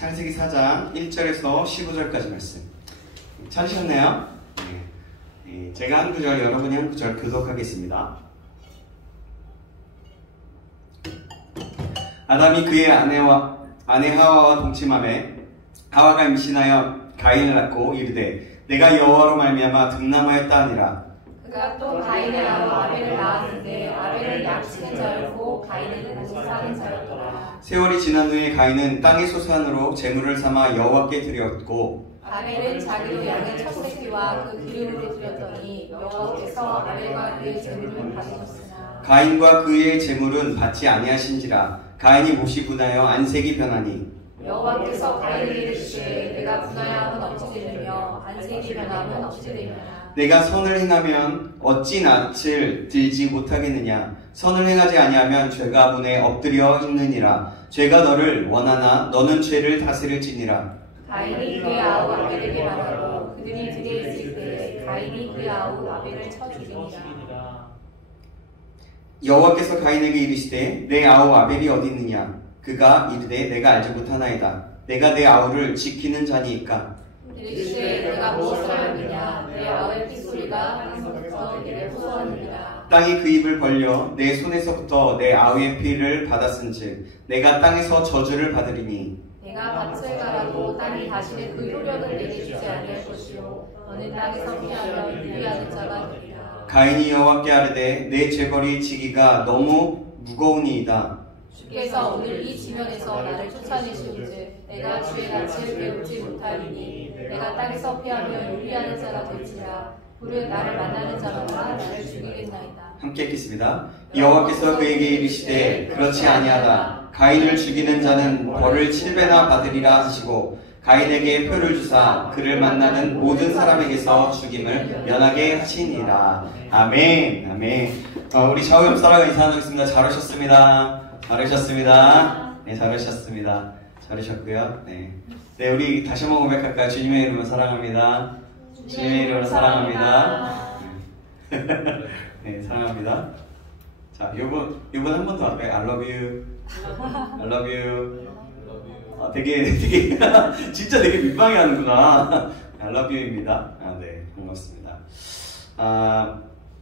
창세기 4장 1절에서 15절까지 말씀 찾으셨나요? 네. 제가 한 구절, 여러분이 한 구절 교독하겠습니다. 아담이 그의 아내 하와와 동침하매 하와가 임신하여 가인을 낳고 이르되 내가 여호와로 말미암아 등남하였다 하니라. 그가 또 가인의 아우 아벨을 낳았는데 아벨은 양치는 자였고 가인은 목사하는 자였더라. 세월이 지난 후에 가인은 땅의 소산으로 제물을 삼아 여호와께 드렸고 아벨은 자기도 양의 첫 새끼와 그 기름으로 드렸더니 여호와께서 아벨과 그의 제물을 받으셨으나 가인과 그의 제물은 받지 아니하신지라. 가인이 못이 분하여 안색이 변하니 여호와께서 가인에게 이르시되 내가 분하여함은 어찌 되느냐 안색이 변함은 어찌 되느냐. 내가 선을 행하면 어찌 낯을 들지 못하겠느냐. 선을 행하지 아니하면 죄가 문에 엎드려 있느니라. 죄가 너를 원하나 너는 죄를 다스릴지니라. 가인이 그의 아우 아벨에게 말하고 그들이 들에 있을 때에 가인이 그의 아우 아벨을 쳐 죽이니라. 여호와께서 가인에게 이르시되 내 아우 아벨이 어디 있느냐. 그가 이르되 내가 알지 못하나이다. 내가 내 아우를 지키는 자니이까. 이르시되 내가 무엇을 하느냐 내 아우의 핏소리가 땅에서부터 내게 호소하느니라. 땅이 그 입을 벌려 내 손에서부터 내 아우의 피를 받았은즉 내가 땅에서 저주를 받으리니 내가 밭을 갈아도 땅이 다시는 그 효력을 내게 주지 아니할 것이요 너는 땅에서 피하며 유리하는 자가 되리라. 가인이 여호와께 아뢰되 내 재벌이 지기가 너무 무거우니이다. 주께서 오늘 이 지면에서 나를 쫓아내시온즉 내가 주의 낯을 배우지 못하리니 내가 땅에서 피하며 유리하는 자가 될지라. 불은 나를 만나는 자마다 나를 죽이겠나이다. 함께 읽겠습니다. 여호와께서 그에게 이르시되 그렇지 아니하다. 가인을 죽이는 자는 벌을 7배나 받으리라 하시고 가인에게 표를 주사 그를 만나는 모든 사람에게서 죽임을 면하게 하시니라. 아멘. 아멘. 우리 좌우 옆 사람과 인사 나누겠습니다. 잘 오셨습니다. 잘하셨습니다. 네, 잘하셨습니다. 잘하셨고요. 네, 우리 다시 한번 고백할까요? 주님의 이름으로 사랑합니다. 주님의 이름으로 사랑합니다. 네, 사랑합니다. 자, 요번 한 번 더 할까요? I love you. I love you. 되게 진짜 되게 민망해 하는구나. I love you입니다. 네, 반갑습니다.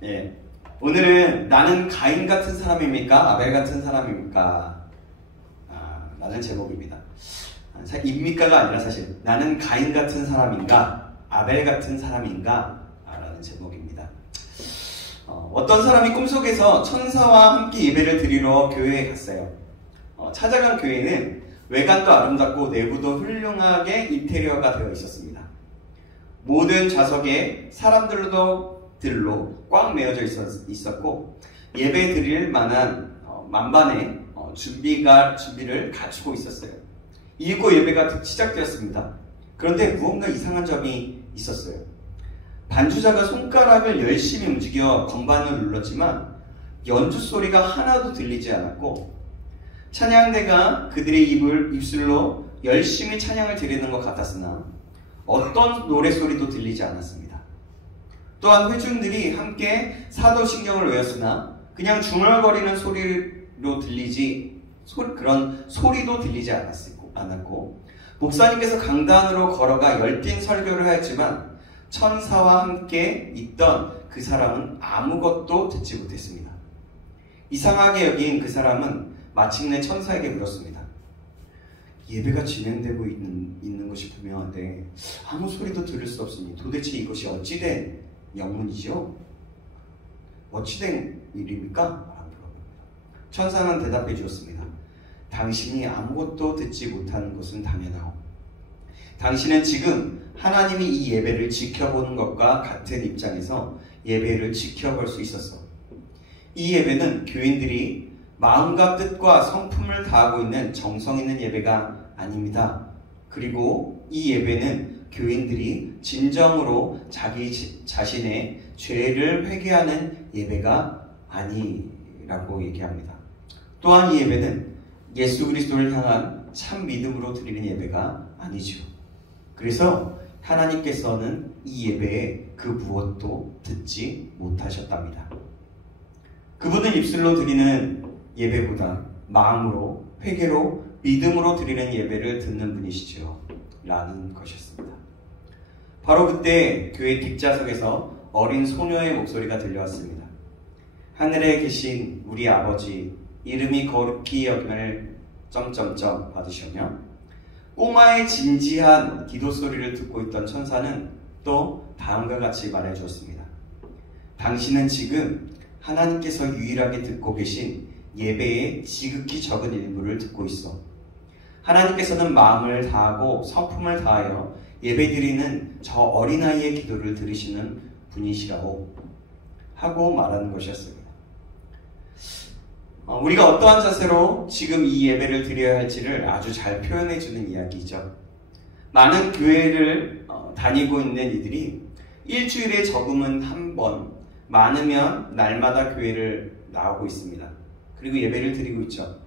예. 오늘은 나는 가인 같은 사람입니까? 아벨 같은 사람입니까? 라는 제목입니다. 입니까가 아니라 사실 나는 가인 같은 사람인가? 아벨 같은 사람인가? 라는 제목입니다. 어떤 사람이 꿈속에서 천사와 함께 예배를 드리러 교회에 갔어요. 찾아간 교회는 외관도 아름답고 내부도 훌륭하게 인테리어가 되어 있었습니다. 모든 좌석에 사람들로 꽉 메어져 있었고 예배 드릴 만한 만반의 준비를 갖추고 있었어요. 이윽고 예배가 시작되었습니다. 그런데 무언가 이상한 점이 있었어요. 반주자가 손가락을 열심히 움직여 건반을 눌렀지만 연주 소리가 하나도 들리지 않았고 찬양대가 그들의 입술로 열심히 찬양을 드리는 것 같았으나 어떤 노래소리도 들리지 않았습니다. 또한 회중들이 함께 사도신경을 외웠으나 그냥 중얼거리는 그런 소리도 들리지 않았고 목사님께서 강단으로 걸어가 열띤 설교를 하였지만 천사와 함께 있던 그 사람은 아무것도 듣지 못했습니다. 이상하게 여긴 그 사람은 마침내 천사에게 물었습니다. 예배가 진행되고 있는 것이 분명한데 아무 소리도 들을 수 없으니 도대체 이것이 어찌된 영문이죠? 어찌된 일입니까? 천사는 대답해 주었습니다. 당신이 아무것도 듣지 못하는 것은 당연하오. 당신은 지금 하나님이 이 예배를 지켜보는 것과 같은 입장에서 예배를 지켜볼 수 있었어. 이 예배는 교인들이 마음과 뜻과 성품을 다하고 있는 정성 있는 예배가 아닙니다. 그리고 이 예배는 교인들이 진정으로 자기 자신의 죄를 회개하는 예배가 아니라고 얘기합니다. 또한 이 예배는 예수 그리스도를 향한 참 믿음으로 드리는 예배가 아니죠. 그래서 하나님께서는 이 예배에 그 무엇도 듣지 못하셨답니다. 그분은 입술로 드리는 예배보다 마음으로 회개로 믿음으로 드리는 예배를 듣는 분이시죠. 라는 것이었습니다. 바로 그때 교회 뒷좌석에서 어린 소녀의 목소리가 들려왔습니다. 하늘에 계신 우리 아버지, 이름이 거룩히 여김을 받으셨냐? 꼬마의 진지한 기도 소리를 듣고 있던 천사는 또 다음과 같이 말해주었습니다. 당신은 지금 하나님께서 유일하게 듣고 계신 예배의 지극히 적은 일부를 듣고 있어. 하나님께서는 마음을 다하고 성품을 다하여 예배드리는 저 어린아이의 기도를 들으시는 분이시라고 하고 말하는 것이었습니다. 우리가 어떠한 자세로 지금 이 예배를 드려야 할지를 아주 잘 표현해주는 이야기죠. 많은 교회를 다니고 있는 이들이 일주일에 적으면 한 번, 많으면 날마다 교회를 나오고 있습니다. 그리고 예배를 드리고 있죠.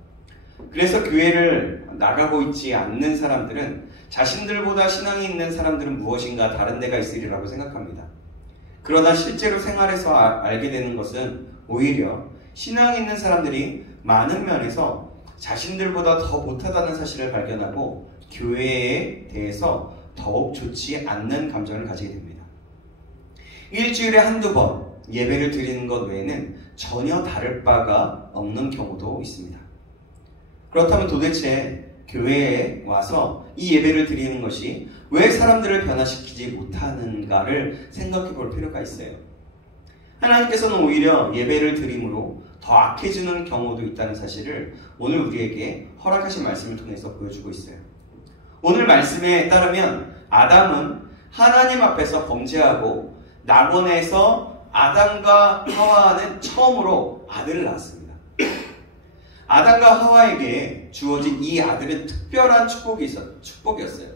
그래서 교회를 나가고 있지 않는 사람들은 자신들보다 신앙이 있는 사람들은 무엇인가 다른 데가 있으리라고 생각합니다. 그러나 실제로 생활에서 알게 되는 것은 오히려 신앙이 있는 사람들이 많은 면에서 자신들보다 더 못하다는 사실을 발견하고 교회에 대해서 더욱 좋지 않는 감정을 가지게 됩니다. 일주일에 한두 번 예배를 드리는 것 외에는 전혀 다를 바가 없는 경우도 있습니다. 그렇다면 도대체 교회에 와서 이 예배를 드리는 것이 왜 사람들을 변화시키지 못하는가를 생각해 볼 필요가 있어요. 하나님께서는 오히려 예배를 드림으로 더 악해지는 경우도 있다는 사실을 오늘 우리에게 허락하신 말씀을 통해서 보여주고 있어요. 오늘 말씀에 따르면 아담은 하나님 앞에서 범죄하고 낙원에서 아담과 하와는 처음으로 아들을 낳았습니다. 아담과 하와에게 주어진 이 아들은 특별한 축복이었어요.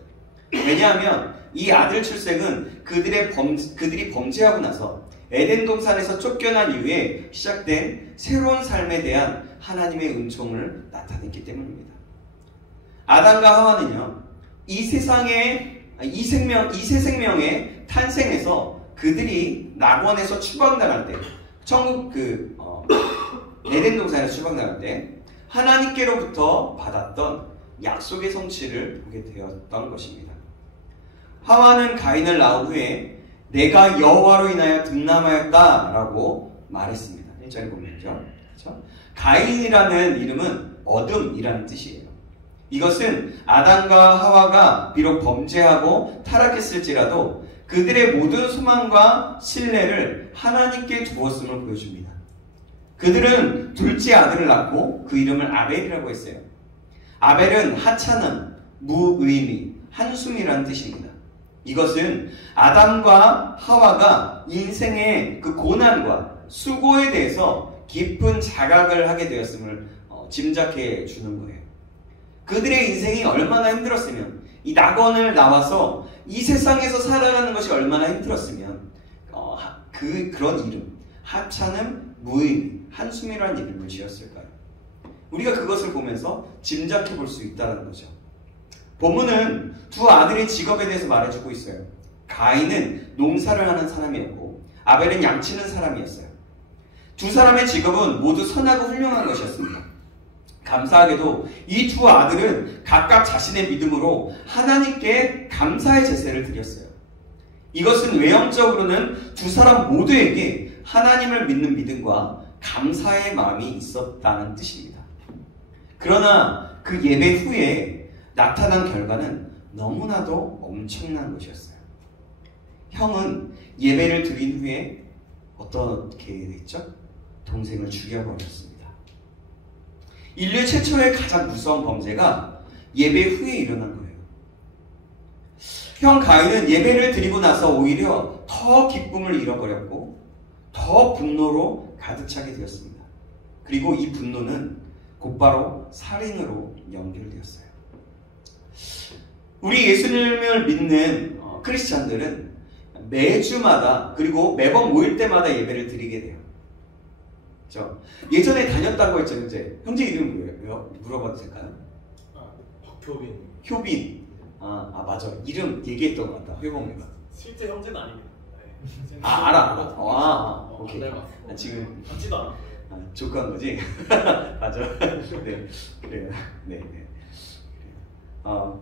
왜냐하면 이 아들 출생은 그들이 범죄하고 나서 에덴 동산에서 쫓겨난 이후에 시작된 새로운 삶에 대한 하나님의 은총을 나타냈기 때문입니다. 아담과 하와는요, 이 새 생명의 탄생에서 그들이 낙원에서 추방당할 때, 에덴 동산에서 추방당할 때 하나님께로부터 받았던 약속의 성취를 보게 되었던 것입니다. 하와는 가인을 낳은 후에 내가 여호와로 인하여 득남하였다라고 말했습니다. 1절에 보면요. 그렇죠? 가인이라는 이름은 어둠이라는 뜻이에요. 이것은 아담과 하와가 비록 범죄하고 타락했을지라도 그들의 모든 소망과 신뢰를 하나님께 두었음을 보여줍니다. 그들은 둘째 아들을 낳고 그 이름을 아벨이라고 했어요. 아벨은 하찮음, 무의미, 한숨이라는 뜻입니다. 이것은 아담과 하와가 인생의 그 고난과 수고에 대해서 깊은 자각을 하게 되었음을 짐작해 주는 거예요. 그들의 인생이 얼마나 힘들었으면, 이 낙원을 나와서 이 세상에서 살아가는 것이 얼마나 힘들었으면 그런 이름, 하찮음, 무의미, 한숨이라는 이름을 지었을까요? 우리가 그것을 보면서 짐작해 볼 수 있다는 거죠. 본문은 두 아들의 직업에 대해서 말해주고 있어요. 가인은 농사를 하는 사람이었고 아벨은 양치는 사람이었어요. 두 사람의 직업은 모두 선하고 훌륭한 것이었습니다. 감사하게도 이 두 아들은 각각 자신의 믿음으로 하나님께 감사의 제사를 드렸어요. 이것은 외형적으로는 두 사람 모두에게 하나님을 믿는 믿음과 감사의 마음이 있었다는 뜻입니다. 그러나 그 예배 후에 나타난 결과는 너무나도 엄청난 것이었어요. 형은 예배를 드린 후에 어떻게 됐죠? 동생을 죽여버렸습니다. 인류 최초의 가장 무서운 범죄가 예배 후에 일어난 거예요. 형 가인은 예배를 드리고 나서 오히려 더 기쁨을 잃어버렸고 더 분노로 가득 차게 되었습니다. 그리고 이 분노는 곧바로 살인으로 연결되었어요. 우리 예수님을 믿는 크리스찬들은 매주마다 그리고 매번 모일 때마다 예배를 드리게 돼요. 그렇죠? 예전에 다녔다고 했죠, 형제. 형제 이름 뭐예요? 물어봐도 될까요? 박효빈. 효빈. 맞아. 이름 얘기했던 것 같다. 효범이가. 실제 형제는 아닙니다. 네. 알아. 오케이. 지금 같지도 않아. 조카한 거지? 맞아. 네. 그래요. 네.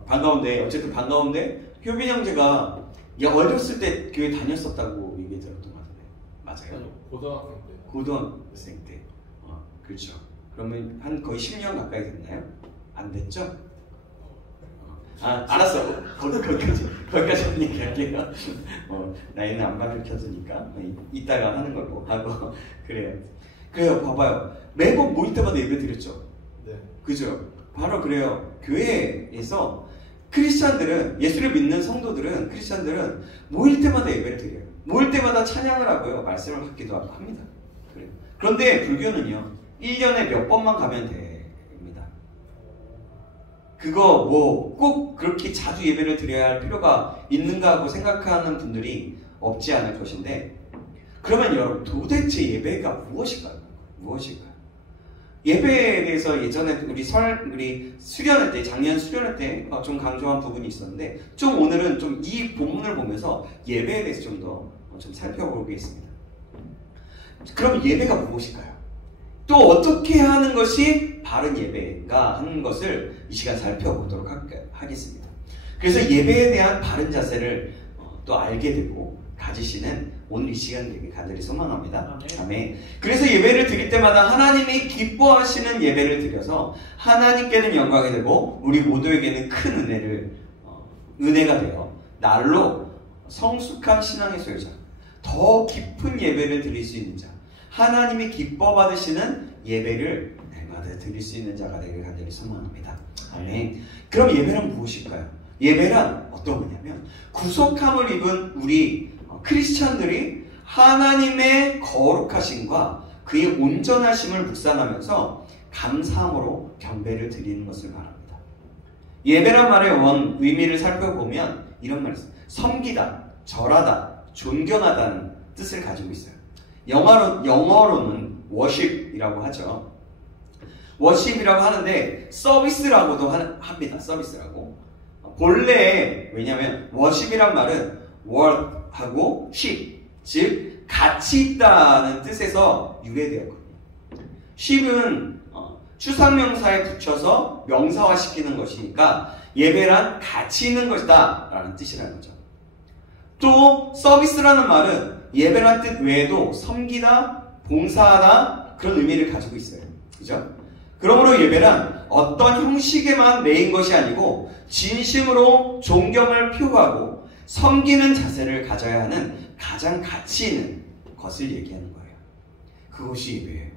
반가운데 어쨌든 반가운데 효빈 형제가 어렸을 때 교회 다녔었다고 얘기 들었던 것 같은데 맞아요? 아니요, 고등학생 때. 고등학생 때. 그렇죠. 그러면 한 거의 10년 가까이 됐나요? 안 됐죠? 알았어. 거기까지만 얘기할게요. 나이는 안 밝혀주니까 이따가 하는 걸로 하고 그래요. 봐봐요. 매번 모일 때마다 예배 드렸죠. 네. 그죠? 바로 그래요. 교회에서 크리스찬들은 예수를 믿는 성도들은 크리스찬들은 모일 때마다 예배를 드려요. 모일 때마다 찬양을 하고요. 말씀을 받기도 합니다. 그래요. 그런데 불교는요. 1년에 몇 번만 가면 됩니다. 그거 꼭 그렇게 자주 예배를 드려야 할 필요가 있는가 하고 생각하는 분들이 없지 않을 것인데 그러면 여러분 도대체 예배가 무엇일까요? 예배에 대해서 예전에 우리 수련회 때 작년 수련회 때 좀 강조한 부분이 있었는데 좀 오늘은 좀 이 본문을 보면서 예배에 대해서 좀 더 좀 살펴보겠습니다. 그럼 예배가 무엇일까요? 또 어떻게 하는 것이 바른 예배가 하는 것을 이 시간 살펴보도록 하겠습니다. 그래서 예배에 대한 바른 자세를 또 알게 되고 가지시는 오늘 이 시간 되길 간절히 소망합니다. 아멘. 그래서 예배를 드릴 때마다 하나님이 기뻐하시는 예배를 드려서 하나님께는 영광이 되고 우리 모두에게는 큰 은혜가 되어 날로 성숙한 신앙의 소유자, 더 깊은 예배를 드릴 수 있는 자, 하나님이 기뻐 받으시는 예배를 날마다 드릴 수 있는 자가 되길 간절히 소망합니다. 아멘. 그럼 예배란 무엇일까요? 예배란 어떤 거냐면 구속함을 입은 우리 크리스찬들이 하나님의 거룩하심과 그의 온전하심을 묵상하면서 감사함으로 경배를 드리는 것을 말합니다. 예배란 말의 원 의미를 살펴보면 이런 말이 있습니다. 섬기다, 절하다, 존경하다는 뜻을 가지고 있어요. 영어로는 worship이라고 하죠. worship이라고 하는데 서비스라고도 합니다. 서비스라고. 본래 왜냐하면 worship이란 말은 word하고 ship, 즉 같이 있다는 뜻에서 유래되었거든요. ship은 추상명사에 붙여서 명사화시키는 것이니까 예배란 같이 있는 것이다 라는 뜻이라는 거죠. 또 서비스라는 말은 예배란 뜻 외에도 섬기다, 봉사하다 그런 의미를 가지고 있어요. 그죠? 그러므로 예배란 어떤 형식에만 매인 것이 아니고 진심으로 존경을 표하고 섬기는 자세를 가져야 하는 가장 가치 있는 것을 얘기하는 거예요. 그것이 예배예요.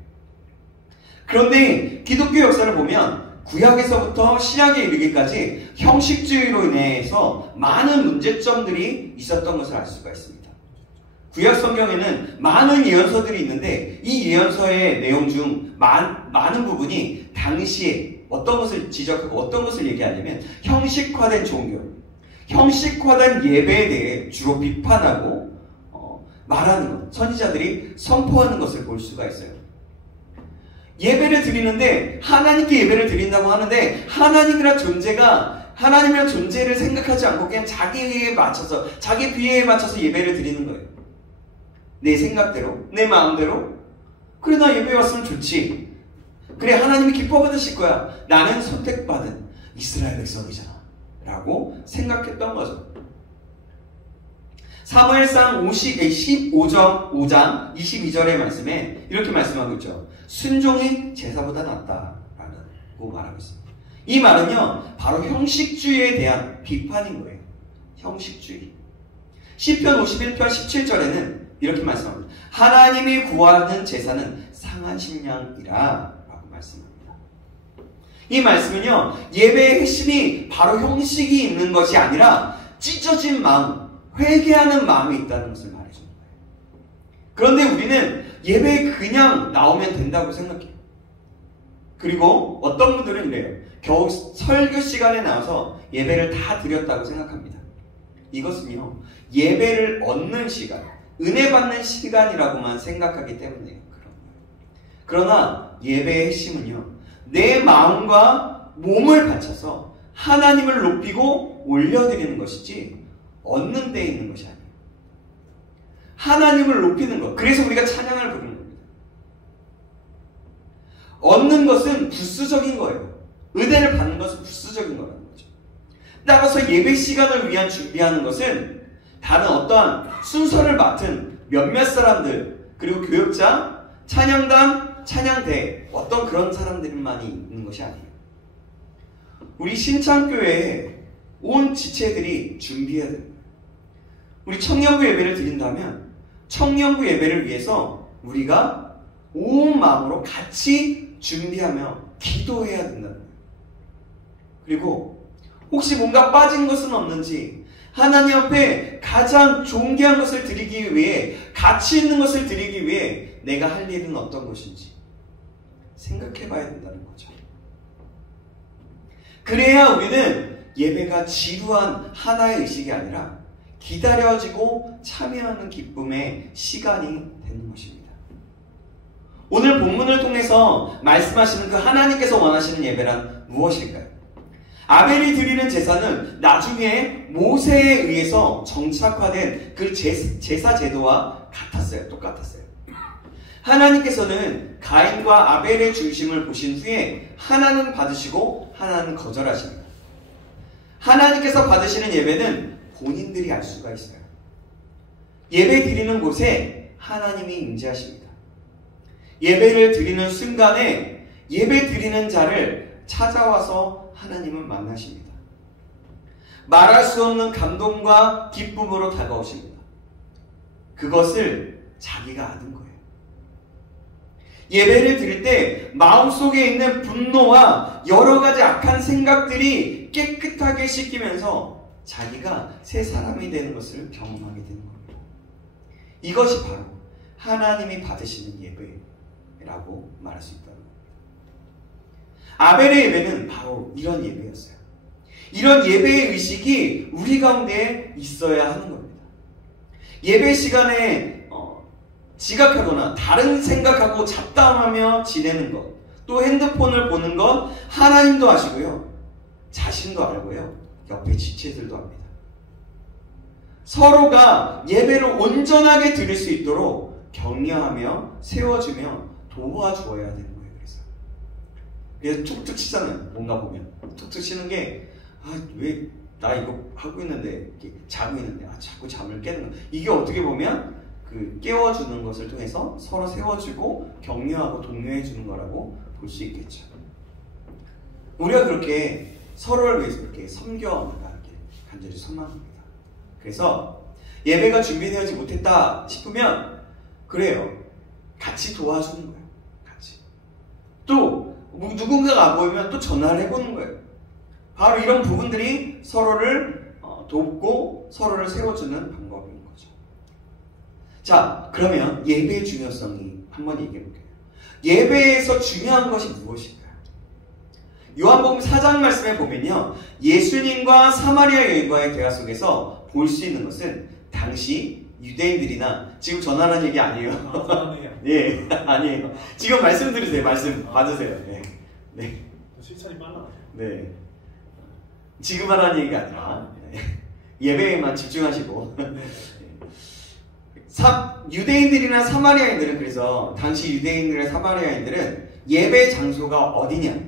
그런데 기독교 역사를 보면 구약에서부터 신약에 이르기까지 형식주의로 인해서 많은 문제점들이 있었던 것을 알 수가 있습니다. 구약 성경에는 많은 예언서들이 있는데 이 예언서의 내용 중 많은 부분이 당시에 어떤 것을 지적하고 어떤 것을 얘기하냐면 형식화된 종교, 형식화된 예배에 대해 주로 비판하고 말하는 것, 선지자들이 선포하는 것을 볼 수가 있어요. 예배를 드리는데 하나님께 예배를 드린다고 하는데 하나님이란 존재를 생각하지 않고 그냥 자기에 맞춰서 자기 비애에 맞춰서 예배를 드리는 거예요. 내 생각대로, 내 마음대로. 그래 나 예배 왔으면 좋지. 그래 하나님이 기뻐 받으실 거야. 나는 선택받은 이스라엘 백성이잖아 라고 생각했던 거죠. 사무엘상 15장 22절의 말씀에 이렇게 말씀하고 있죠. 순종이 제사보다 낫다라고 말하고 있습니다. 이 말은요 바로 형식주의에 대한 비판인 거예요. 형식주의. 시편 51편 17절에는 이렇게 말씀합니다. 하나님이 구하는 제사는 상한 심령이라 라고 말씀합니다. 이 말씀은요 예배의 핵심이 바로 형식이 있는 것이 아니라 찢어진 마음, 회개하는 마음이 있다는 것을 말해주는 거예요. 그런데 우리는 예배에 그냥 나오면 된다고 생각해요. 그리고 어떤 분들은 이래요. 겨우 설교 시간에 나와서 예배를 다 드렸다고 생각합니다. 이것은요 예배를 얻는 시간, 은혜 받는 시간이라고만 생각하기 때문에 그런 거예요. 그러나 예배의 핵심은요 내 마음과 몸을 바쳐서 하나님을 높이고 올려드리는 것이지 얻는 데 있는 것이 아니에요. 하나님을 높이는 것. 그래서 우리가 찬양을 부르는 겁니다. 얻는 것은 부수적인 거예요. 은혜를 받는 것은 부수적인 거라는 거죠. 따라서 예배 시간을 위한 준비하는 것은 다른 어떠한 순서를 맡은 몇몇 사람들, 그리고 교역자, 찬양단, 찬양대, 어떤 그런 사람들만이 있는 것이 아니에요. 우리 신창교회에 온 지체들이 준비해야 됩니다. 우리 청년부 예배를 드린다면 청년부 예배를 위해서 우리가 온 마음으로 같이 준비하며 기도해야 된다는 거예요. 그리고 혹시 뭔가 빠진 것은 없는지, 하나님 앞에 가장 존귀한 것을 드리기 위해, 가치 있는 것을 드리기 위해 내가 할 일은 어떤 것인지 생각해 봐야 된다는 거죠. 그래야 우리는 예배가 지루한 하나의 의식이 아니라 기다려지고 참여하는 기쁨의 시간이 되는 것입니다. 오늘 본문을 통해서 말씀하시는 그 하나님께서 원하시는 예배란 무엇일까요? 아벨이 드리는 제사는 나중에 모세에 의해서 정착화된 그 제사 제도와 같았어요. 똑같았어요. 하나님께서는 가인과 아벨의 중심을 보신 후에 하나는 받으시고 하나는 거절하십니다. 하나님께서 받으시는 예배는 본인들이 알 수가 있어요. 예배 드리는 곳에 하나님이 임재하십니다. 예배를 드리는 순간에 예배 드리는 자를 찾아와서 하나님은 만나십니다. 말할 수 없는 감동과 기쁨으로 다가오십니다. 그것을 자기가 아는 거예요. 예배를 드릴 때 마음속에 있는 분노와 여러 가지 악한 생각들이 깨끗하게 씻기면서 자기가 새 사람이 되는 것을 경험하게 되는 겁니다. 이것이 바로 하나님이 받으시는 예배라고 말할 수 있다는 겁니다. 아벨의 예배는 바로 이런 예배였어요. 이런 예배의 의식이 우리 가운데 있어야 하는 겁니다. 예배 시간에 지각하거나 다른 생각하고 잡담하며 지내는 것, 또 핸드폰을 보는 것 하나님도 아시고요, 자신도 알고요, 옆에 지체들도 합니다. 서로가 예배를 온전하게 드릴 수 있도록 격려하며 세워주며 도와주어야 되는 거예요. 그래서 툭툭 치잖아요. 뭔가 보면 툭툭 치는 게, 왜 나 이거 하고 있는데, 자고 있는데 자꾸 잠을 깨는 거. 이게 어떻게 보면 그 깨워주는 것을 통해서 서로 세워주고 격려하고 독려해주는 거라고 볼 수 있겠죠. 우리가 그렇게 서로를 위해서 그렇게 섬겨나가길 간절히 소망합니다. 그래서 예배가 준비되지 못했다 싶으면 그래요, 같이 도와주는 거예요. 같이. 또 누군가가 안 보이면 또 전화를 해보는 거예요. 바로 이런 부분들이 서로를 돕고 서로를 세워주는 방법인 거죠. 자, 그러면 예배의 중요성이 한번 얘기해 볼게요. 예배에서 중요한 것이 무엇일까요? 요한복음 4장 말씀에 보면요, 예수님과 사마리아 여인과의 대화 속에서 볼 수 있는 것은 당시 유대인들이나, 지금 전하는 얘기 아니에요. 예, 아니에요. 지금 말씀 들으세요. 말씀 받으세요. 네. 네. 실천이 빨라. 네. 지금 하라는 얘기가 아니라 예배에만 집중하시고. 유대인들이나 사마리아인들은, 그래서 당시 유대인들이나 사마리아인들은 예배 장소가 어디냐,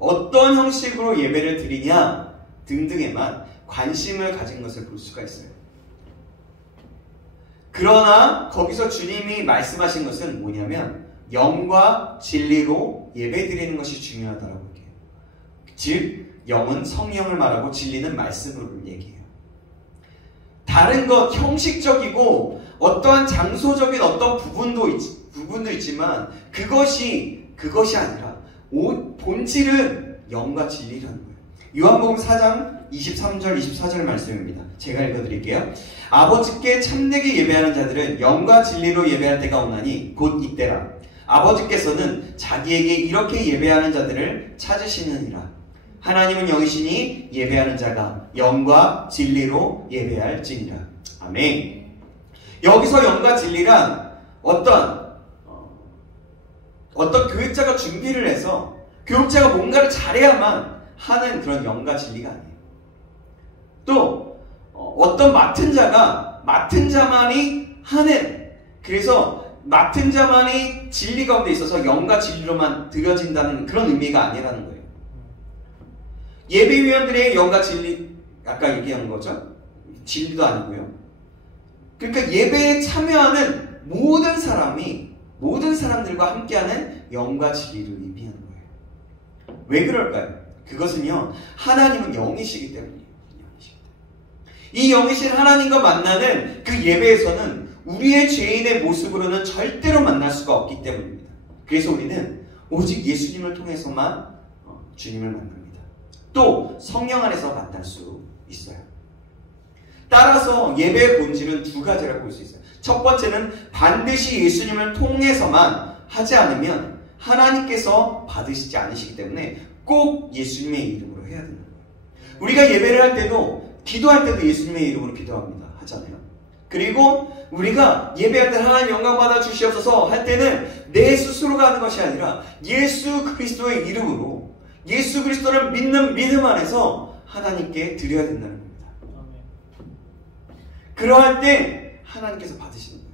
어떤 형식으로 예배를 드리냐 등등에만 관심을 가진 것을 볼 수가 있어요. 그러나 거기서 주님이 말씀하신 것은 뭐냐면 영과 진리로 예배 드리는 것이 중요하다고 얘기해요. 즉 영은 성령을 말하고 진리는 말씀을 얘기해요. 다른 것, 형식적이고 어떠한 장소적인 어떤 부분도 있지만 그것이 아니라 본질은 영과 진리라는 거예요. 요한복음 4장 23절 24절 말씀입니다. 제가 읽어드릴게요. 아버지께 참되게 예배하는 자들은 영과 진리로 예배할 때가 오나니 곧 이때라. 아버지께서는 자기에게 이렇게 예배하는 자들을 찾으시느니라. 하나님은 영이시니 예배하는 자가 영과 진리로 예배할지니라. 아멘. 여기서 영과 진리란 어떤 교육자가 준비를 해서 교육자가 뭔가를 잘해야만 하는 그런 영과 진리가 아니에요. 또 어떤 맡은 자가 맡은 자만이 하는, 그래서 맡은 자만이 진리 가운데 있어서 영과 진리로만 드려진다는 그런 의미가 아니라는 거예요. 예배위원들의 영과 진리, 아까 얘기한 거죠. 진리도 아니고요. 그러니까 예배에 참여하는 모든 사람들과 함께하는 영과 진리를 의미하는 거예요. 왜 그럴까요? 그것은요, 하나님은 영이시기 때문이에요. 이 영이신 하나님과 만나는 그 예배에서는 우리의 죄인의 모습으로는 절대로 만날 수가 없기 때문입니다. 그래서 우리는 오직 예수님을 통해서만 주님을 만납니다. 또 성령 안에서 만날 수 있어요. 따라서 예배의 본질은 두 가지라고 볼 수 있어요. 첫 번째는 반드시 예수님을 통해서만 하지 않으면 하나님께서 받으시지 않으시기 때문에 꼭 예수님의 이름으로 해야 된다는 거예요. 우리가 예배를 할 때도 기도할 때도 예수님의 이름으로 기도합니다. 하잖아요. 그리고 우리가 예배할 때 하나님 영광 받아 주시옵소서 할 때는 내 스스로가 하는 것이 아니라 예수 그리스도의 이름으로 예수 그리스도를 믿는 믿음 안에서 하나님께 드려야 된다는 겁니다. 그러할 때 하나님께서 받으시는 거예요.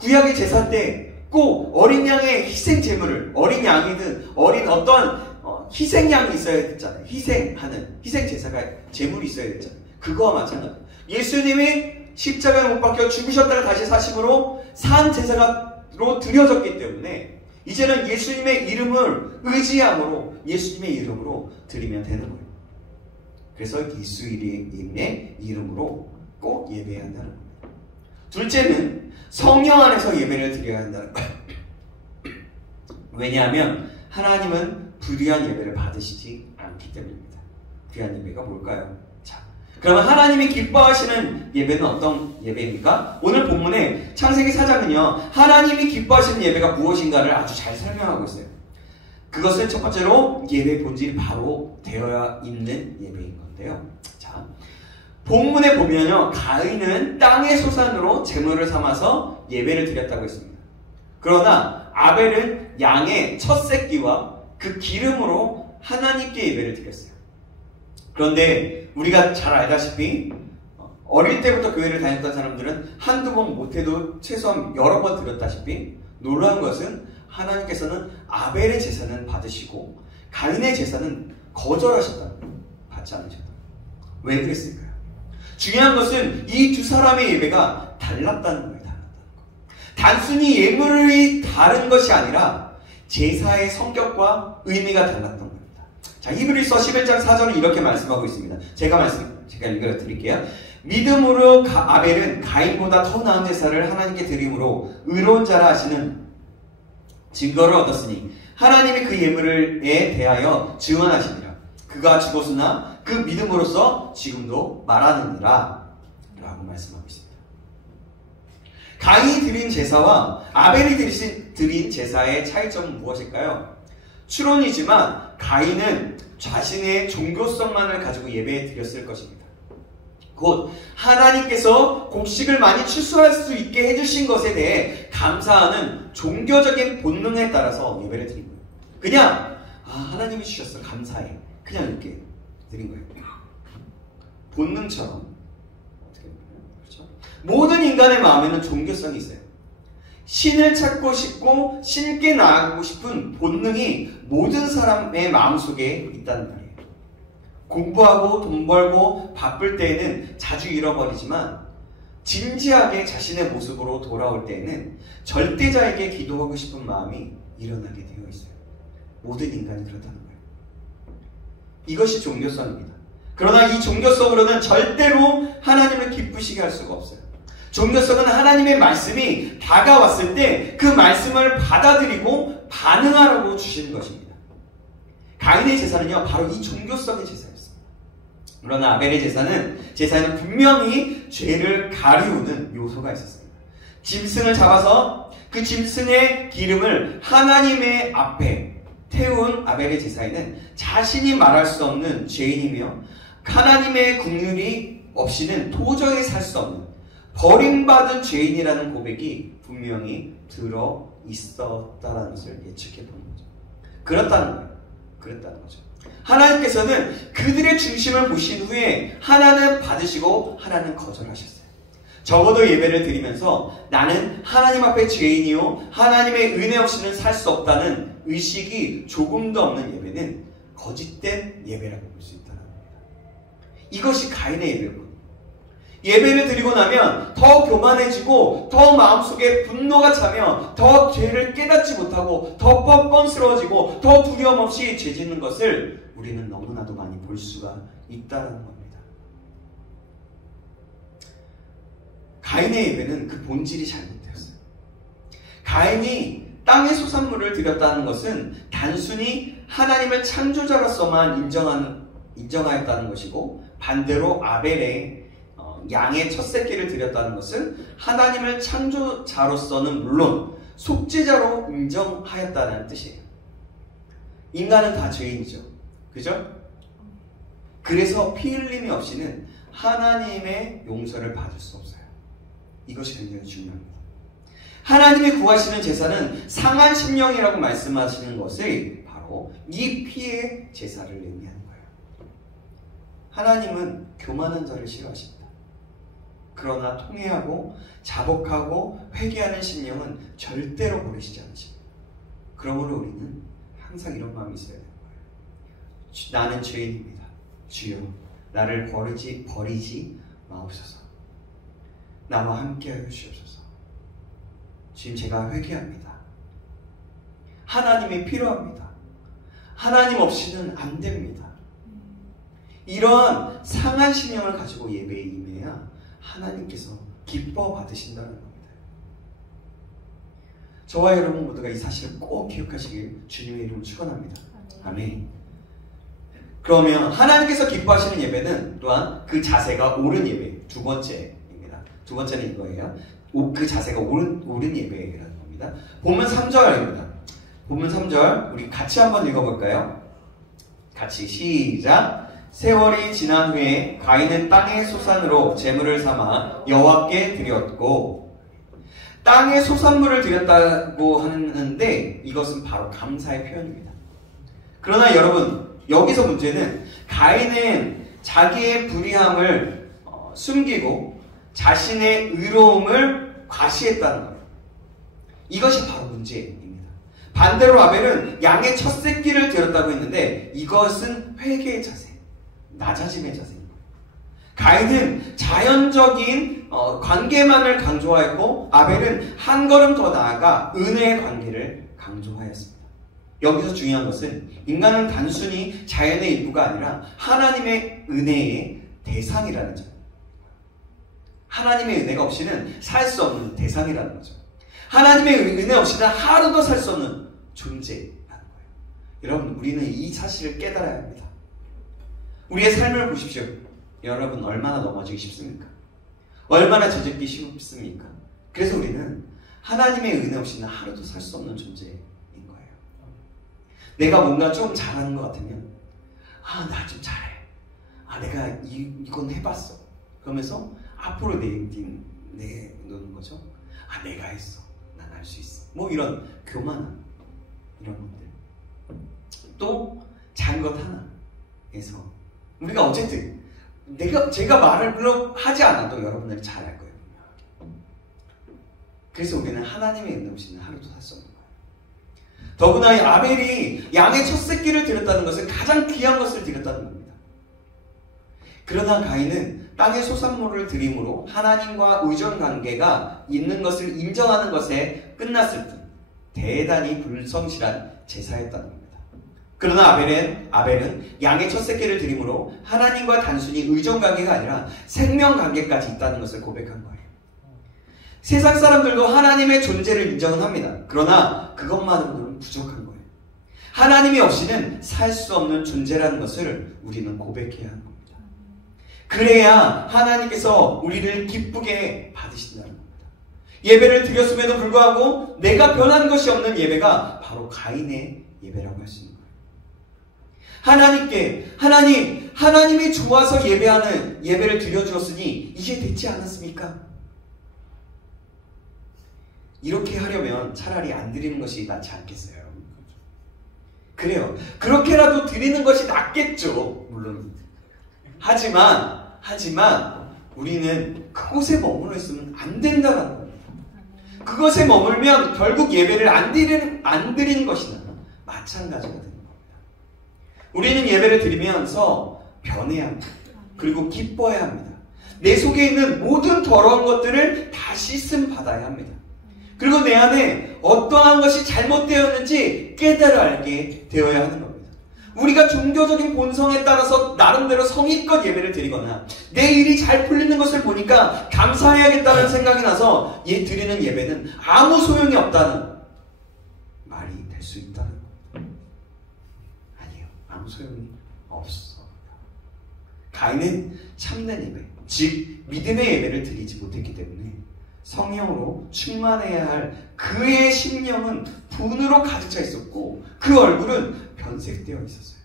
구약의 제사 때 꼭 어린 양의 희생 제물을, 어린 양이든 어린 어떤 희생양이 있어야 됐잖아요. 희생 제사가 제물이 있어야 됐잖아요. 그거와 마찬가지예요. 예수님이 십자가에 못 박혀 죽으셨다가 다시 사심으로 산 제사로 드려졌기 때문에 이제는 예수님의 이름을 의지함으로 예수님의 이름으로 드리면 되는 거예요. 그래서 예수님의 이름으로 꼭 예배해야 한다는 겁니다. 둘째는 성령 안에서 예배를 드려야 한다는 거예요. 왜냐하면 하나님은 불의한 예배를 받으시지 않기 때문입니다. 불의한 예배가 뭘까요? 자, 그러면 하나님이 기뻐하시는 예배는 어떤 예배입니까? 오늘 본문에 창세기 4장은요, 하나님이 기뻐하시는 예배가 무엇인가를 아주 잘 설명하고 있어요. 그것은 첫 번째로 예배의 본질이 바로 되어야 있는 예배인 건데요. 자, 본문에 보면요, 가인은 땅의 소산으로 제물을 삼아서 예배를 드렸다고 했습니다. 그러나 아벨은 양의 첫 새끼와 그 기름으로 하나님께 예배를 드렸어요. 그런데 우리가 잘 알다시피 어릴 때부터 교회를 다녔던 사람들은 한두 번 못해도 최소한 여러 번 드렸다시피 놀라운 것은 하나님께서는 아벨의 제사는 받으시고 가인의 제사는 거절하셨다는 거예요. 받지 않으셨다는 거예요. 왜 그랬을까요? 중요한 것은 이 두 사람의 예배가 달랐다는 거예요. 단순히 예물이 다른 것이 아니라 제사의 성격과 의미가 달랐던 겁니다. 자, 히브리서 11장 4절은 이렇게 말씀하고 있습니다. 제가 읽어드릴게요. 믿음으로 아벨은 가인보다 더 나은 제사를 하나님께 드림으로 의로운 자라 하시는 증거를 얻었으니 하나님이 그 예물에 대하여 증언하시니라. 그가 죽었으나 그 믿음으로써 지금도 말하느니라 라고 말씀하고 있습니다. 가인이 드린 제사와 아벨이 드린 제사의 차이점은 무엇일까요? 추론이지만 가인은 자신의 종교성만을 가지고 예배에 드렸을 것입니다. 곧 하나님께서 곡식을 많이 추수할 수 있게 해주신 것에 대해 감사하는 종교적인 본능에 따라서 예배를 드린 거예요. 그냥 하나님이 주셨어, 감사해, 그냥 이렇게 드린 거예요. 본능처럼. 그렇죠? 모든 인간의 마음에는 종교성이 있어요. 신을 찾고 싶고 신께 나아가고 싶은 본능이 모든 사람의 마음속에 있다는 말이에요. 공부하고 돈 벌고 바쁠 때에는 자주 잃어버리지만 진지하게 자신의 모습으로 돌아올 때에는 절대자에게 기도하고 싶은 마음이 일어나게 되어 있어요. 모든 인간이 그렇다는 거예요. 이것이 종교성입니다. 그러나 이 종교성으로는 절대로 하나님을 기쁘시게 할 수가 없어요. 종교성은 하나님의 말씀이 다가왔을 때 그 말씀을 받아들이고 반응하라고 주시는 것입니다. 가인의 제사는요, 바로 이 종교성의 제사였습니다. 그러나 아벨의 제사에는 분명히 죄를 가리우는 요소가 있었습니다. 짐승을 잡아서 그 짐승의 기름을 하나님의 앞에 태운 아벨의 제사에는 자신이 말할 수 없는 죄인이며 하나님의 긍휼이 없이는 도저히 살 수 없는 버림받은 죄인이라는 고백이 분명히 들어 있었다라는 것을 예측해 보는 거죠. 그렇다는 거죠. 하나님께서는 그들의 중심을 보신 후에 하나는 받으시고 하나는 거절하셨어요. 적어도 예배를 드리면서 나는 하나님 앞에 죄인이요 하나님의 은혜 없이는 살 수 없다는 의식이 조금도 없는 예배는 거짓된 예배라고 볼 수 있다는 겁니다. 이것이 가인의 예배였거든요. 예배를 드리고 나면 더 교만해지고 더 마음속에 분노가 차며 더 죄를 깨닫지 못하고 더 뻔뻔스러워지고 더 두려움 없이 죄 짓는 것을 우리는 너무나도 많이 볼 수가 있다는 겁니다. 가인의 예배는 그 본질이 잘못되었어요. 가인이 땅의 소산물을 드렸다는 것은 단순히 하나님을 창조자로서만 인정하였다는 것이고, 반대로 아벨의 양의 첫 새끼를 드렸다는 것은 하나님을 창조자로서는 물론 속죄자로 인정하였다는 뜻이에요. 인간은 다 죄인이죠. 그죠? 그래서 피 흘림이 없이는 하나님의 용서를 받을 수 없어요. 이것이 굉장히 중요합니다. 하나님이 구하시는 제사는 상한 심령이라고 말씀하시는 것이 바로 이 피의 제사를 의미하는 거예요. 하나님은 교만한 자를 싫어하십니다. 그러나 통회하고 자복하고 회개하는 심령은 절대로 버리시지 않으십니다. 그러므로 우리는 항상 이런 마음이 있어야 되는 거예요. 나는 죄인입니다. 주여, 나를 버리지 마옵소서. 나와 함께하여 주옵소서. 지금 제가 회개합니다. 하나님이 필요합니다. 하나님 없이는 안 됩니다. 이런 상한 심령을 가지고 예배에 임해야 하나님께서 기뻐 받으신다는 겁니다. 저와 여러분 모두가 이 사실을 꼭 기억하시길 주님의 이름으로 축원합니다. 아멘. 그러면 하나님께서 기뻐하시는 예배는 또한 그 자세가 옳은 예배, 두 번째입니다. 두 번째는 이거예요. 그 자세가 옳은 예배라는 겁니다. 본문 3절입니다. 본문 3절 우리 같이 한번 읽어볼까요? 같이 시작. 세월이 지난 후에 가인은 땅의 소산으로 제물을 삼아 여호와께 드렸고, 땅의 소산물을 드렸다고 하는데 이것은 바로 감사의 표현입니다. 그러나 여러분, 여기서 문제는 가인은 자기의 불의함을 숨기고 자신의 의로움을 과시했다는 거예요. 이것이 바로 문제입니다. 반대로 아벨은 양의 첫 새끼를 드렸다고 했는데 이것은 회개의 자세, 낮아짐의 자세입니다. 가인은 자연적인 관계만을 강조하였고, 아벨은 한 걸음 더 나아가 은혜의 관계를 강조하였습니다. 여기서 중요한 것은 인간은 단순히 자연의 일부가 아니라 하나님의 은혜의 대상이라는 점. 하나님의 은혜가 없이는 살 수 없는 대상이라는 거죠. 하나님의 은혜 없이는 하루도 살 수 없는 존재라는 거예요. 여러분, 우리는 이 사실을 깨달아야 합니다. 우리의 삶을 보십시오. 여러분, 얼마나 넘어지기 쉽습니까? 얼마나 죄짓기 쉽습니까? 그래서 우리는 하나님의 은혜 없이는 하루도 살 수 없는 존재인 거예요. 내가 뭔가 좀 잘하는 것 같으면 나 좀 잘해. 내가 이건 해봤어. 그러면서 앞으로 내놓는 거죠. 내가 했어. 난 할 수 있어. 뭐 이런 교만함, 이런 것들. 또 작은 것 하나에서 우리가 어쨌든 제가 말을 물론 하지 않아도 여러분들이 잘 알 거예요. 그래서 우리는 하나님의 은혜 없이는 하루도 살 수 없는 거예요. 더구나 이 아벨이 양의 첫 새끼를 드렸다는 것은 가장 귀한 것을 드렸다는 겁니다. 그러나 가인은 땅의 소산물을 드림으로 하나님과 의존 관계가 있는 것을 인정하는 것에 끝났을 뿐 대단히 불성실한 제사였다는 겁니다. 그러나 아벨은 양의 첫 새끼를 드림으로 하나님과 단순히 의존 관계가 아니라 생명 관계까지 있다는 것을 고백한 거예요. 세상 사람들도 하나님의 존재를 인정은 합니다. 그러나 그것만으로는 부족한 거예요. 하나님이 없이는 살 수 없는 존재라는 것을 우리는 고백해야 하는 겁니다. 그래야 하나님께서 우리를 기쁘게 받으신다는 겁니다. 예배를 드렸음에도 불구하고 내가 변한 것이 없는 예배가 바로 가인의 예배라고 할 수 있는 거예요. 하나님이 좋아서 예배하는 예배를 드려주었으니 이게 됐지 않았습니까? 이렇게 하려면 차라리 안 드리는 것이 낫지 않겠어요? 그래요. 그렇게라도 드리는 것이 낫겠죠. 물론. 하지만 우리는 그곳에 머물러 있으면 안 된다는 겁니다. 그것에 머물면 결국 예배를 안 드리는 것이나 마찬가지가 되는 겁니다. 우리는 예배를 드리면서 변해야 합니다. 그리고 기뻐해야 합니다. 내 속에 있는 모든 더러운 것들을 다 씻음 받아야 합니다. 그리고 내 안에 어떠한 것이 잘못되었는지 깨달아 알게 되어야 하는 겁니다. 우리가 종교적인 본성에 따라서 나름대로 성의껏 예배를 드리거나 내 일이 잘 풀리는 것을 보니까 감사해야겠다는 생각이 나서 드리는 예배는 아무 소용이 없다는 말이 될 수 있다는 겁니다. 아니에요. 아무 소용이 없어. 가인은 참된 예배, 즉 믿음의 예배를 드리지 못했기 때문에 성령으로 충만해야 할 그의 심령은 분으로 가득 차 있었고 그 얼굴은 변색되어 있었어요.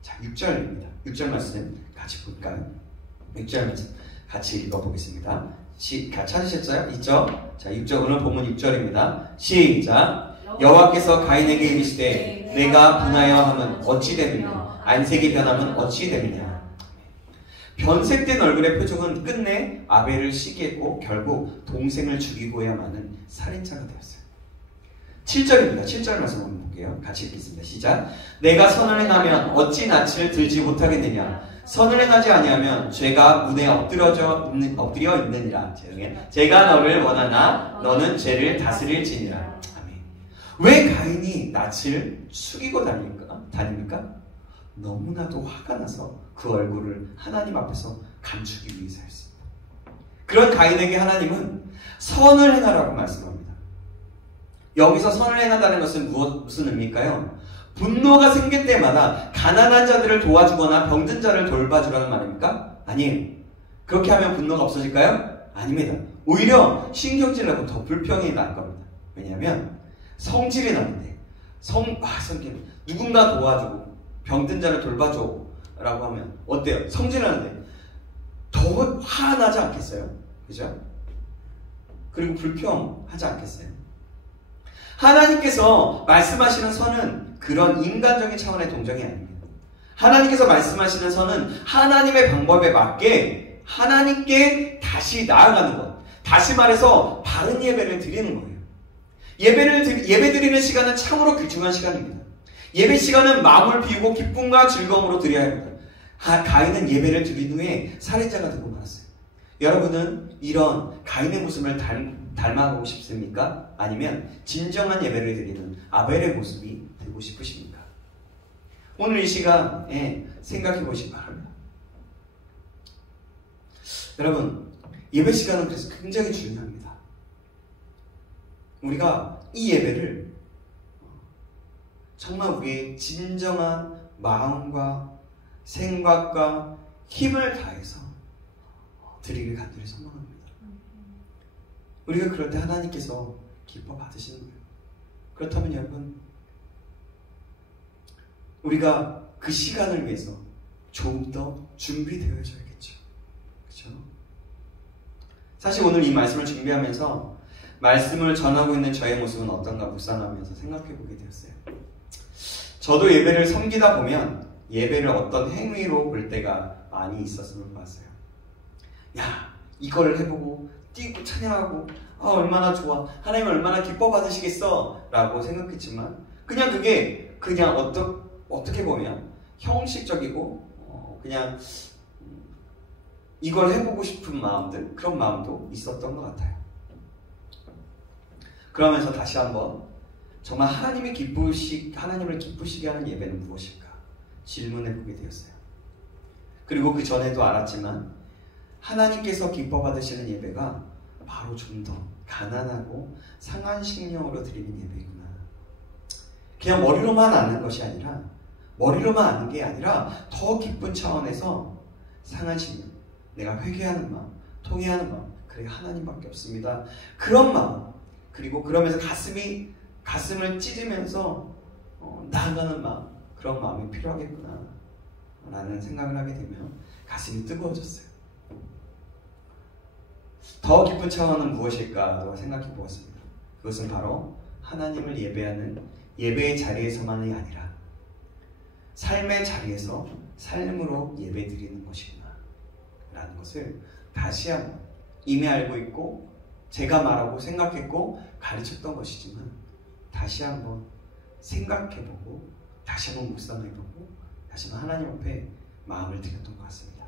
자, 6절입니다. 6절 말씀 같이 볼까요? 6절 말씀 같이 읽어보겠습니다. 찾으셨어요? 있죠? 자, 6절, 오늘 본문 6절입니다. 시작! 여호와께서 가인에게 이르시되 내가 분하여 함은 어찌 되느냐 안색이 변함은 어찌 되느냐. 변색된 얼굴의 표정은 끝내 아벨을 시기했고 결국 동생을 죽이고야만은 살인자가 되었어요. 7절입니다. 7절 말씀 한번 볼게요. 같이 읽겠습니다. 시작. 내가 선을 행하면 어찌 낯을 들지 못하겠느냐. 선을 행하지 아니하면 죄가 문에 엎드려 있느니라. 제가 너를 원하나 너는 죄를 다스릴지니라. 아멘. 왜 가인이 낯을 숙이고 다닙니까? 너무나도 화가 나서 그 얼굴을 하나님 앞에서 감추기 위해서였습니다. 그런 가인에게 하나님은 선을 행하라고 말씀합니다. 여기서 선을 행한다는 것은 무슨 의미일까요? 분노가 생길 때마다 가난한 자들을 도와주거나 병든 자를 돌봐주라는 말입니까? 아니에요. 그렇게 하면 분노가 없어질까요? 아닙니다. 오히려 신경질 나고 더 불평이 날 겁니다. 왜냐하면 성질이 나는데 성질 누군가 도와주고 병든 자를 돌봐줘 라고 하면 어때요? 성질나는데 더 화나지 않겠어요? 그죠? 그리고 불평하지 않겠어요? 하나님께서 말씀하시는 선은 그런 인간적인 차원의 동정이 아닙니다. 하나님께서 말씀하시는 선은 하나님의 방법에 맞게 하나님께 다시 나아가는 것. 다시 말해서 바른 예배를 드리는 거예요. 예배 드리는 시간은 참으로 귀중한 시간입니다. 예배 시간은 마음을 비우고 기쁨과 즐거움으로 드려야 합니다. 가인은 예배를 드린 후에 살인자가 되고 말았어요. 여러분은 이런 가인의 모습을 닮아가고 싶습니까? 아니면 진정한 예배를 드리는 아벨의 모습이 되고 싶으십니까? 오늘 이 시간에 생각해 보시기 바랍니다. 여러분, 예배 시간은 그래서 굉장히 중요합니다. 우리가 이 예배를 정말 우리의 진정한 마음과 생각과 힘을 다해서 드리길 간절히 소망합니다. 우리가 그럴 때 하나님께서 기뻐 받으시는 거예요. 그렇다면 여러분, 우리가 그 시간을 위해서 조금 더 준비되어야겠죠. 그렇죠? 사실 오늘 이 말씀을 준비하면서 말씀을 전하고 있는 저의 모습은 어떤가 묵상하면서 생각해보게 되었어요. 저도 예배를 섬기다 보면 예배를 어떤 행위로 볼 때가 많이 있었음을 봤어요. 야, 이걸 해보고 뛰고 찬양하고 얼마나 좋아, 하나님 얼마나 기뻐 받으시겠어 라고 생각했지만 그게 어떻게 보면 형식적이고 그냥 이걸 해보고 싶은 마음들, 그런 마음도 있었던 것 같아요. 그러면서 다시 한번 정말 하나님을 기쁘시게 하는 예배는 무엇일까 질문해 보게 되었어요. 그리고 그 전에도 알았지만 하나님께서 기뻐 받으시는 예배가 바로 좀 더 가난하고 상한 심령으로 드리는 예배구나. 그냥 머리로만 아는 것이 아니라 머리로만 아는 게 아니라 더 깊은 차원에서 상한 심령, 내가 회개하는 마음, 통회하는 마음, 그래 하나님밖에 없습니다. 그런 마음, 그리고 그러면서 가슴을 찢으면서 나아가는 마음, 그런 마음이 필요하겠구나 라는 생각을 하게 되면 가슴이 뜨거워졌어요. 더 깊은 차원은 무엇일까 생각해 보았습니다. 그것은 바로 하나님을 예배하는 예배의 자리에서만이 아니라 삶의 자리에서 삶으로 예배 드리는 것이구나 라는 것을 다시 한번 이미 알고 있고 제가 말하고 생각했고 가르쳤던 것이지만 다시 한번 생각해보고 다시 한번 묵상해보고 다시 한번 하나님 앞에 마음을 드렸던 것 같습니다.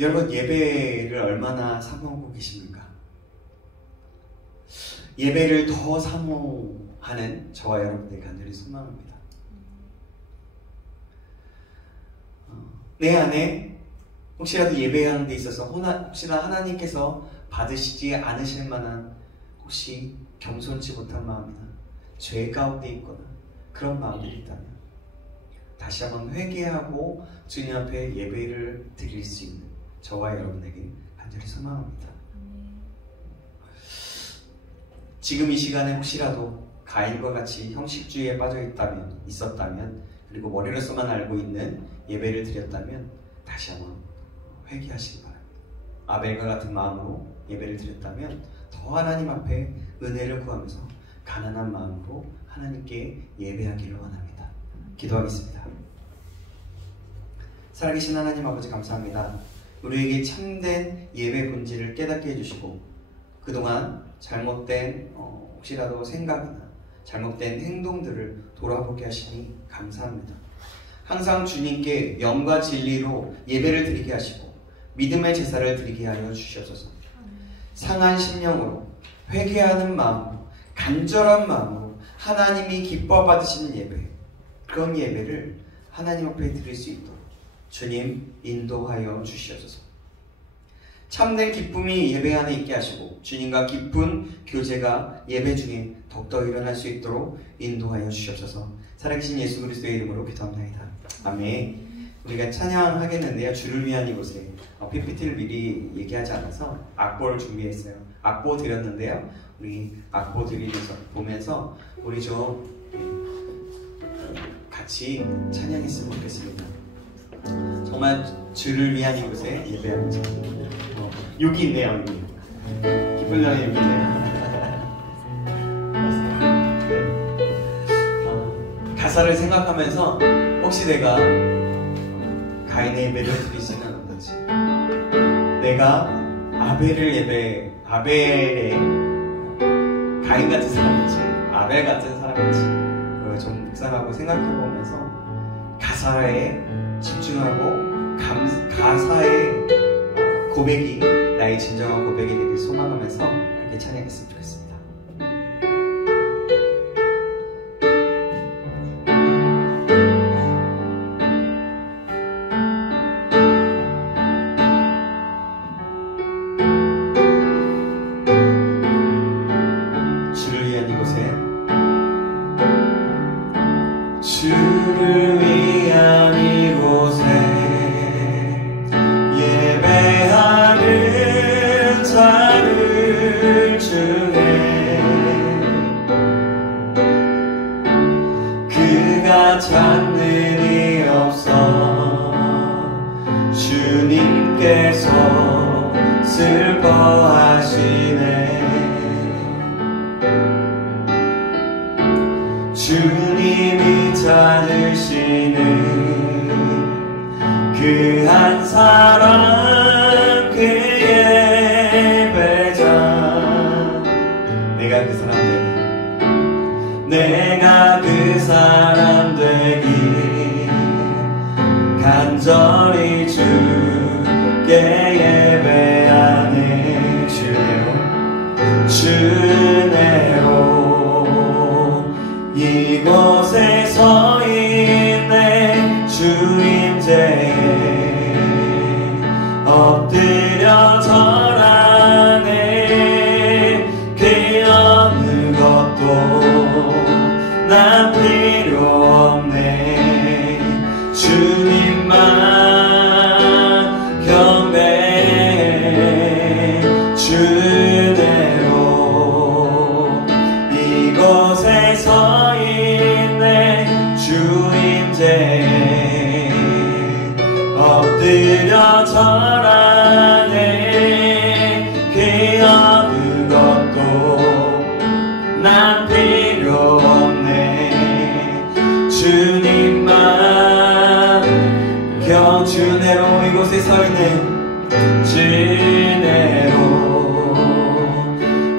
여러분 예배를 얼마나 사모하고 계십니까? 예배를 더 사모하는 저와 여러분들 간절히 소망합니다. 내 안에 혹시라도 예배하는 데 있어서 혹시나 하나님께서 받으시지 않으실 만한 혹시 겸손치 못한 마음이나 죄 가운데 있거나 그런 마음들이 있다면 다시 한번 회개하고 주님 앞에 예배를 드릴 수 있는 저와 여러분에게 간절히 소망합니다. 지금 이 시간에 혹시라도 가인과 같이 형식주의에 빠져 있었다면 그리고 머리로서만 알고 있는 예배를 드렸다면 다시 한번 회개하시기 바랍니다. 아벨과 같은 마음으로 예배를 드렸다면 더 하나님 앞에 은혜를 구하면서 가난한 마음으로 하나님께 예배하기를 원합니다. 기도하겠습니다. 살아계신 하나님 아버지 감사합니다. 우리에게 참된 예배 본질을 깨닫게 해주시고 그동안 잘못된 혹시라도 생각이나 잘못된 행동들을 돌아보게 하시니 감사합니다. 항상 주님께 영과 진리로 예배를 드리게 하시고 믿음의 제사를 드리게 하여 주시옵소서. 상한 심령으로 회개하는 마음으로 간절한 마음으로 하나님이 기뻐 받으시는 예배, 그런 예배를 하나님 앞에 드릴 수 있도록 주님 인도하여 주시옵소서. 참된 기쁨이 예배 안에 있게 하시고 주님과 깊은 교제가 예배 중에 더욱더 일어날 수 있도록 인도하여 주시옵소서. 살아계신 예수 그리스도의 이름으로 기도합니다. 아멘. 우리가 찬양하겠는데요. 주를 위한 이곳에 PPT를 미리 얘기하지 않아서 악보를 준비했어요. 악보 드렸는데요. 우리 악보 드리면서 보면서 우리 좀 같이 찬양했으면 좋겠습니다. 정말 주를 위한 이곳에 예배하면서 여기 있네요. 여기 기쁜 자는 여기 있네요. 가사를 생각하면서 혹시 내가 가인의 예배를 드리지는 않는지, 내가 아벨의 가인 같은 사람인지 아벨 같은 사람인지 좀 묵상하고 생각해보면서 가사에 집중하고 가사의 고백이 나의 진정한 고백이 되길 소망하면서 함께 찬양했으면 좋겠습니다. 주님이 찾으시는 그 한 사람, 그 예배자. 내가 그 사람 되기, 내가 그 사람 되기, 간절히 주께 예배하네. 주내로 이곳에 서 있네. 주임제에 엎드려 절하네. 그 어느 것도 난 필요 없네. 주님만 경배해. 주대로 이곳에 서 있네. 주임제에 엎드려 절하네. 그 어느 것도 난 필요 없네. 주님만 주내로 이곳에 서 있네. 주내로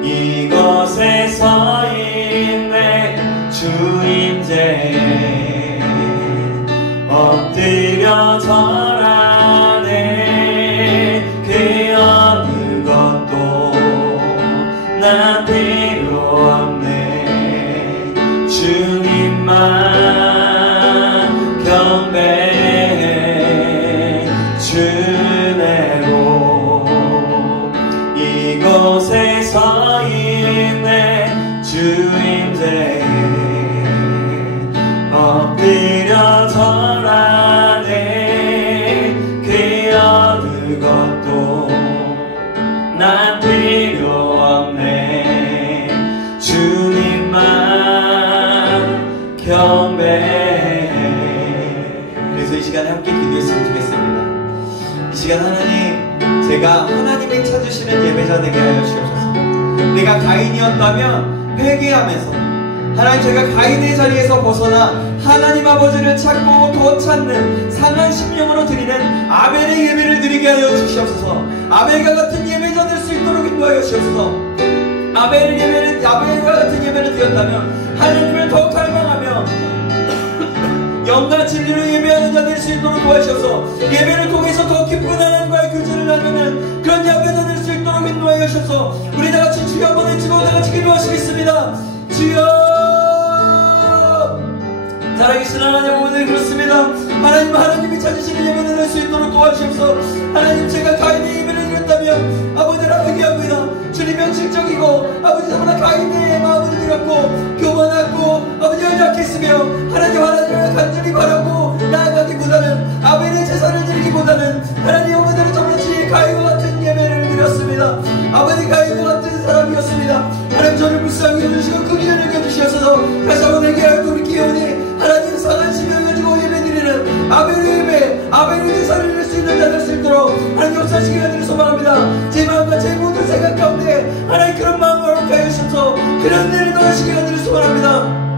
이곳에 서 있네. 주임제에 엎드려 절하네. 이 시간에 함께 기도했으면 좋겠습니다. 이 시간 하나님, 제가 하나님이 찾으시는 예배자 되게 하여 주옵소서. 내가 가인이었다면 회개하면서 하나님, 제가 가인의 자리에서 벗어나 하나님 아버지를 찾고 더 찾는 상한 심령으로 드리는 아벨의 예배를 드리게 하여 주시옵소서. 아벨과 같은 예배자 될 수 있도록 인도하여 주옵소서. 아벨과 같은 예배를 드렸다면 하나님을 더 갈망하며 영과 진리로 예배하는 자 될 수 있도록 도와주셔서 예배를 통해서 더 기쁜 하나님과의 교제를 나누는 그런 예배자 될 수 있도록 인도하여 주셔서 우리 다같이 주여 한번 외치고 다같이 기도하시겠습니다. 주여! 살아계신 하나님 아버지, 그렇습니다. 하나님이 찾으시는 예배를 할 수 있도록 도와주셔서 하나님, 제가 가인의 예배를 드렸다면 아버지를 회개합니다. 주님 명칭적이고 아버지 너무나 가인의 마음을 드렸고 교만하고 아버지 연약했으며 하나님을 간절히 바라고 나아가기보다는 아벨의 제사를 드리기보다는 하나님 아버지를 정말 가인과 같은 예배를 드렸습니다. 아버지 가인과 같은 사람이었습니다. 하나님 저를 불쌍히 여주시고 그 기회를 여주셔서 다시 한번 회개하여 돌이키오니 하나님 상한 심령을 가지고 예배드리는 아벨의 예배, 아벨의 제사를 드릴 수 있는 자 될 수 있도록 하나님 역사하시기 간절히 소망합니다. 제 마음과 제 모든 생각 가운데 하나님 그런 마음을 허락하여 주셔서 그런 일을 더하시기 간절히 소망합니다.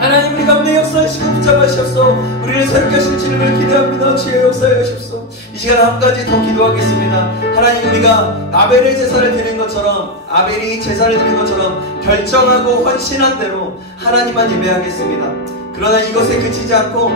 하나님 우리 가운데 역사하시고 붙잡으시옵소. 우리를 새롭게 하실 주님을 기대합니다. 주의 역사해 주시옵소. 이 시간 한 가지 더 기도하겠습니다. 하나님, 우리가 아벨의 제사를 드린 것처럼, 아벨이 제사를 드린 것처럼 결정하고 헌신한 대로 하나님만 예배하겠습니다. 그러나 이것에 그치지 않고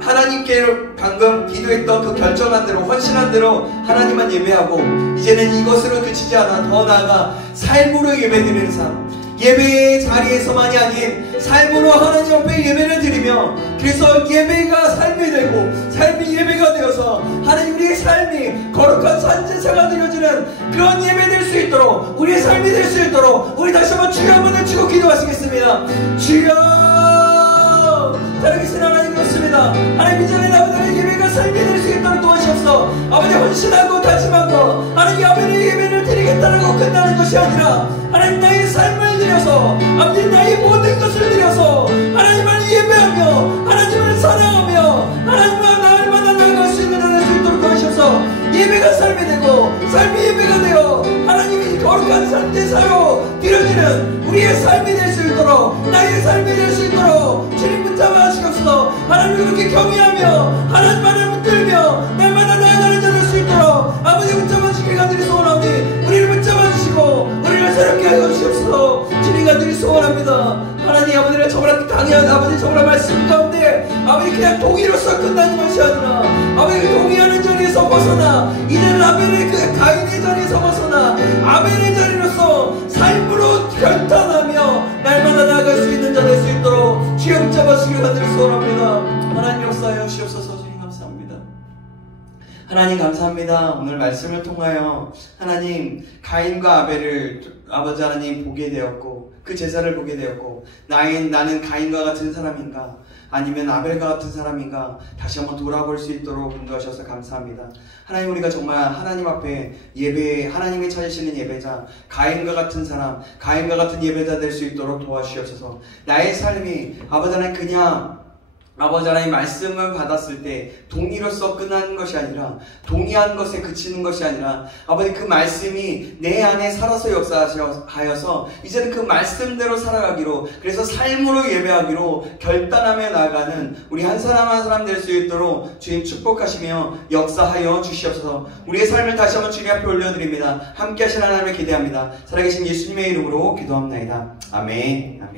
하나님께 방금 기도했던 그 결정한 대로, 헌신한 대로 하나님만 예배하고 이제는 이것으로 그치지 않아 더 나아가 삶으로 예배드리는 삶, 예배의 자리에서만이 아닌 삶으로 하나님 앞에 예배를 드리며, 그래서 예배가 삶이 되고 삶이 예배가 되어서 하나님 우리의 삶이 거룩한 산제사가 드려지는 그런 예배 될 수 있도록, 우리의 삶이 될 수 있도록 우리 다시 한번 주여 한번 외치고 기도하시겠습니다. 주여! 살아계신 하나님, 그렇습니다. 하나님 이전에 아버지의 예배가 삶이 될 수 있도록 도와주옵소서. 아버지 헌신하고 다짐하고 하나님 아버지의 예배를 드리겠다라고 끝나는 것이 아니라 하나님 나의 삶을 드려서, 아버지 나의 모든 것을 드려서 하나님을 예배하며 하나님을 사랑하며 하나님과 나를 만나 나아갈 수 있는 자 될 수 있도록 도와주옵소서. 예배가 삶이 되고 삶이 예배가 되어 하나님이 거룩한 산제사로 드려지는 우리의 삶이 될 수 있도록, 나의 삶이 될 수 있도록 주님 붙잡아 주옵소서. 하나님을 그렇게 경외하며 하나님만을 붙들며 날마다 나아가는 자 될 수 있도록 아버지 붙잡아 주시길 간절히 소원하오니 우리를 붙잡아 주시고 우리를 새롭게 하여 주옵소서. 주님 간절히 소원합니다. 하나님 아버지를 저보다 당연한 아버지 저보다 말씀 가운데 아버지 그냥 동의로서 끝나는 것이 아니라 아버지 동의하는 자리에서 벗어나 이제는 아벨의 그 가인의 자리에서 벗어나 아벨의 자리로서 삶으로 결단하며 날마다 나아갈 수 있는 자 될 수 있도록 주여 붙잡아 주시길 간절히 소원합니다. 하나님 역사하여 주옵소서. 주님 감사합니다. 하나님 감사합니다. 오늘 말씀을 통하여 하나님 가인과 아벨을 아버지 하나님 보게 되었고 그 제사를 보게 되었고 나는 가인과 같은 사람인가 아니면 아벨과 같은 사람인가 다시 한번 돌아볼 수 있도록 인도하셔서 감사합니다. 하나님, 우리가 정말 하나님 앞에 예배, 하나님이 찾으시는 예배자, 가인과 같은 사람, 가인과 같은 예배자 될 수 있도록 도와주시옵소서. 나의 삶이 아버지 하나님 그냥 아버지 하나님 말씀을 받았을 때 동의로서 끝나는 것이 아니라, 동의한 것에 그치는 것이 아니라 아버지 그 말씀이 내 안에 살아서 역사하여서 이제는 그 말씀대로 살아가기로, 그래서 삶으로 예배하기로 결단하며 나아가는 우리 한 사람 한 사람 될 수 있도록 주님 축복하시며 역사하여 주시옵소서. 우리의 삶을 다시 한번 주님 앞에 올려드립니다. 함께 하신 하나님을 기대합니다. 살아계신 예수님의 이름으로 기도합나이다. 아멘. 아멘.